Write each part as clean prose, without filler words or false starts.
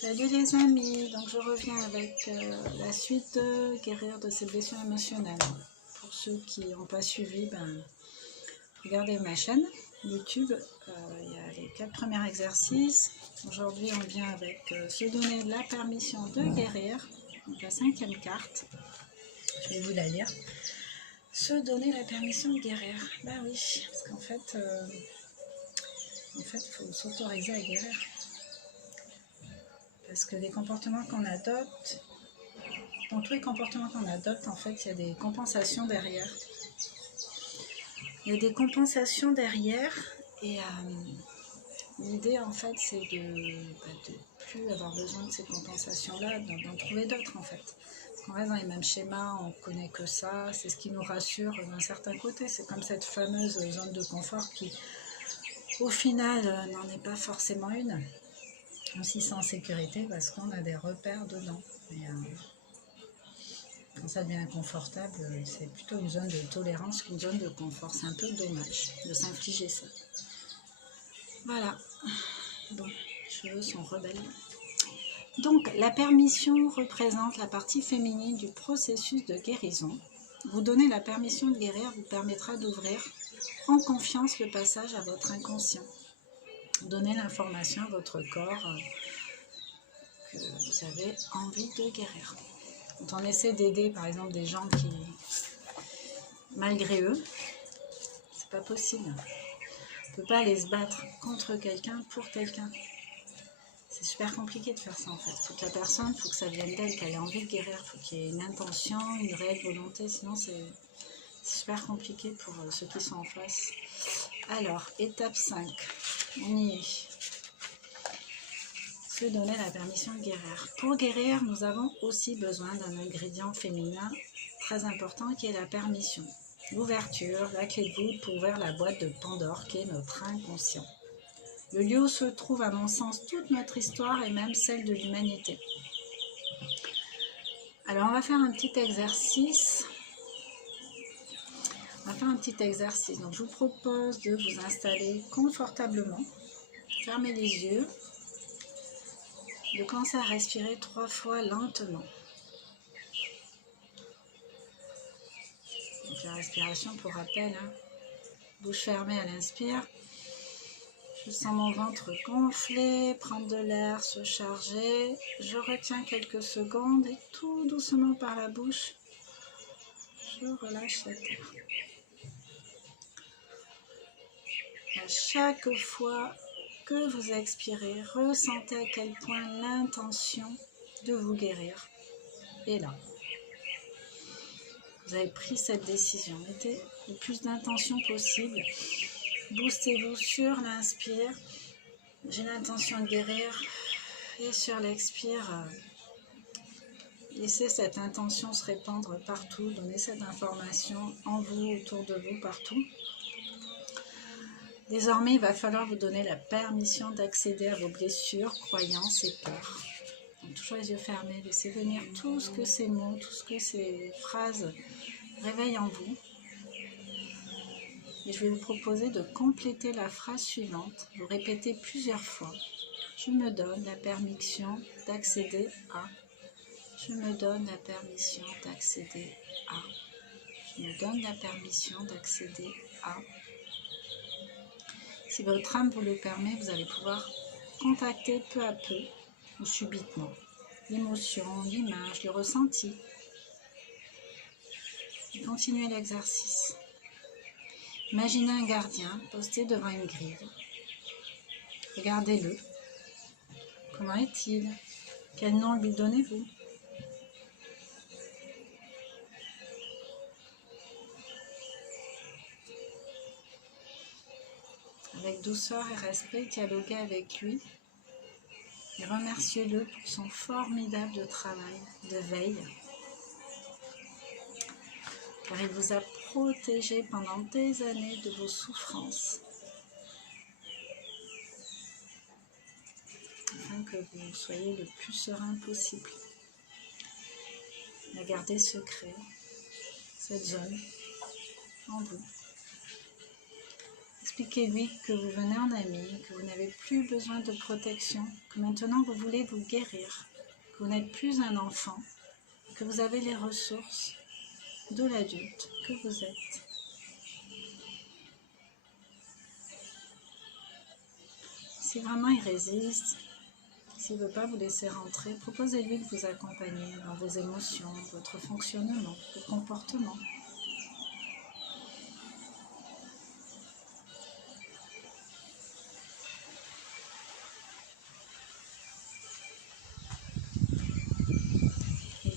Salut les amis, donc je reviens avec la suite de guérir de ces blessures émotionnelles. Pour ceux qui n'ont pas suivi, regardez ma chaîne YouTube, il y a les 4 premiers exercices. Aujourd'hui on vient avec se donner la permission de guérir, donc la 5e carte, je vais vous la lire. Se donner la permission de guérir, bah oui, parce qu'en fait, il faut s'autoriser à guérir. Parce que les comportements qu'on adopte, dans tous les comportements qu'on adopte, en fait, il y a des compensations derrière. Il y a des compensations derrière et l'idée, en fait, c'est de plus avoir besoin de ces compensations-là, d'en trouver d'autres, en fait. Parce qu'on reste dans les mêmes schémas, on ne connaît que ça, c'est ce qui nous rassure d'un certain côté. C'est comme cette fameuse zone de confort qui, au final, n'en est pas forcément une. On s'y sent en sécurité parce qu'on a des repères dedans. Mais, quand ça devient inconfortable, c'est plutôt une zone de tolérance qu'une zone de confort. C'est un peu dommage de s'infliger ça. Voilà. Bon, les cheveux sont rebelles. Donc, la permission représente la partie féminine du processus de guérison. Vous donner la permission de guérir vous permettra d'ouvrir en confiance le passage à votre inconscient. Donner l'information à votre corps que vous avez envie de guérir. Quand on essaie d'aider par exemple des gens qui, malgré eux, c'est pas possible. On ne peut pas aller se battre contre quelqu'un pour quelqu'un. C'est super compliqué de faire ça en fait. Il faut que la personne, il faut que ça vienne d'elle, qu'elle ait envie de guérir, il faut qu'il y ait une intention, une réelle volonté, sinon c'est super compliqué pour ceux qui sont en face. Alors, étape 5, on y est. Se donner la permission de guérir. Pour guérir, nous avons aussi besoin d'un ingrédient féminin très important qui est la permission. L'ouverture, la clé de voûte pour ouvrir la boîte de Pandore qui est notre inconscient. Le lieu où se trouve à mon sens toute notre histoire et même celle de l'humanité. Alors on va faire un petit exercice. Donc je vous propose de vous installer confortablement. Fermez les yeux. De commencer à respirer 3 fois lentement. Donc la respiration pour rappel, bouche fermée à l'inspire. Je sens mon ventre gonfler, prendre de l'air, se charger. Je retiens quelques secondes et tout doucement par la bouche, je relâche la terre. À chaque fois que vous expirez, ressentez à quel point l'intention de vous guérir est là. Vous avez pris cette décision. Mettez le plus d'intention possible. Boostez-vous sur l'inspire. J'ai l'intention de guérir. Et sur l'expire, laissez cette intention se répandre partout. Donnez cette information en vous, autour de vous, partout. Désormais, il va falloir vous donner la permission d'accéder à vos blessures, croyances et peurs. Donc, toujours les yeux fermés. Laissez venir tout ce que ces mots, tout ce que ces phrases réveillent en vous. Et je vais vous proposer de compléter la phrase suivante. Vous répétez plusieurs fois. Je me donne la permission d'accéder à. Je me donne la permission d'accéder à. Je me donne la permission d'accéder à. Si votre âme vous le permet, vous allez pouvoir contacter peu à peu ou subitement l'émotion, l'image, le ressenti. Et continuez l'exercice. Imaginez un gardien posté devant une grille. Regardez-le. Comment est-il? Quel nom lui donnez-vous? Avec douceur et respect, dialoguez avec lui et remerciez-le pour son formidable travail de veille, car il vous a protégé pendant des années de vos souffrances, afin que vous soyez le plus serein possible. Gardez secret cette zone en vous. Expliquez-lui que vous venez en ami, que vous n'avez plus besoin de protection, que maintenant vous voulez vous guérir, que vous n'êtes plus un enfant, que vous avez les ressources de l'adulte que vous êtes. Si vraiment il résiste, s'il ne veut pas vous laisser rentrer, proposez-lui de vous accompagner dans vos émotions, votre fonctionnement, vos comportements.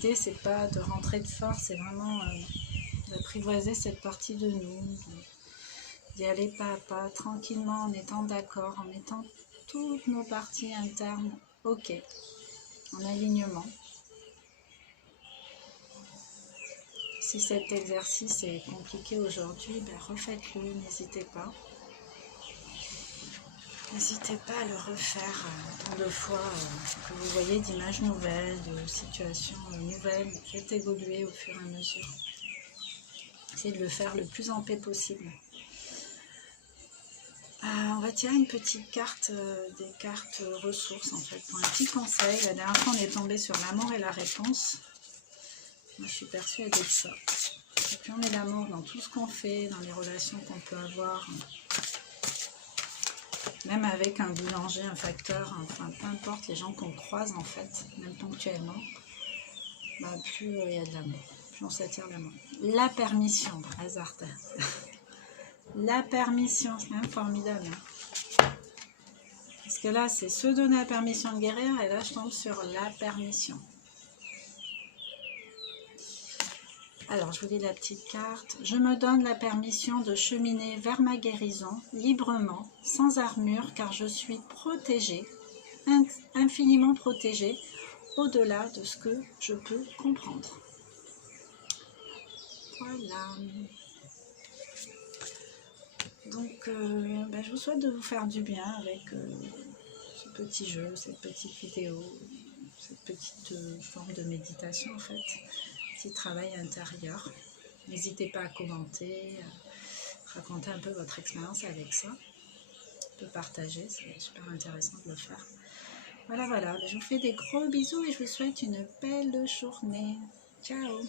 L'idée, c'est pas de rentrer de force, c'est vraiment d'apprivoiser cette partie de nous, d'y aller pas à pas, tranquillement, en étant d'accord, en mettant toutes nos parties internes OK, en alignement. Si cet exercice est compliqué aujourd'hui, refaites-le, n'hésitez pas. N'hésitez pas à le refaire tant de fois que vous voyez d'images nouvelles, de situations nouvelles. Faites évoluer au fur et à mesure. Essayez de le faire le plus en paix possible. On va tirer une petite carte, des cartes ressources en fait, pour un petit conseil. La dernière fois on est tombé sur l'amour et la réponse. Moi je suis persuadée de ça. Et puis on met l'amour dans tout ce qu'on fait, dans les relations qu'on peut avoir. Même avec un boulanger, un facteur, enfin peu importe les gens qu'on croise en fait, même ponctuellement, plus il y a de l'amour, plus on s'attire l'amour. La permission, hasard. La permission, c'est même formidable. Parce que là, c'est se donner la permission de guérir, et là je tombe sur la permission. Alors, je vous lis la petite carte. Je me donne la permission de cheminer vers ma guérison, librement, sans armure, car je suis protégée, infiniment protégée, au-delà de ce que je peux comprendre. Voilà. Donc, je vous souhaite de vous faire du bien avec ce petit jeu, cette petite vidéo, cette petite forme de méditation en fait. Petit travail intérieur. N'hésitez pas à commenter, à raconter un peu votre expérience avec ça. On peut partager, c'est super intéressant de le faire. Voilà, je vous fais des gros bisous et je vous souhaite une belle journée. Ciao!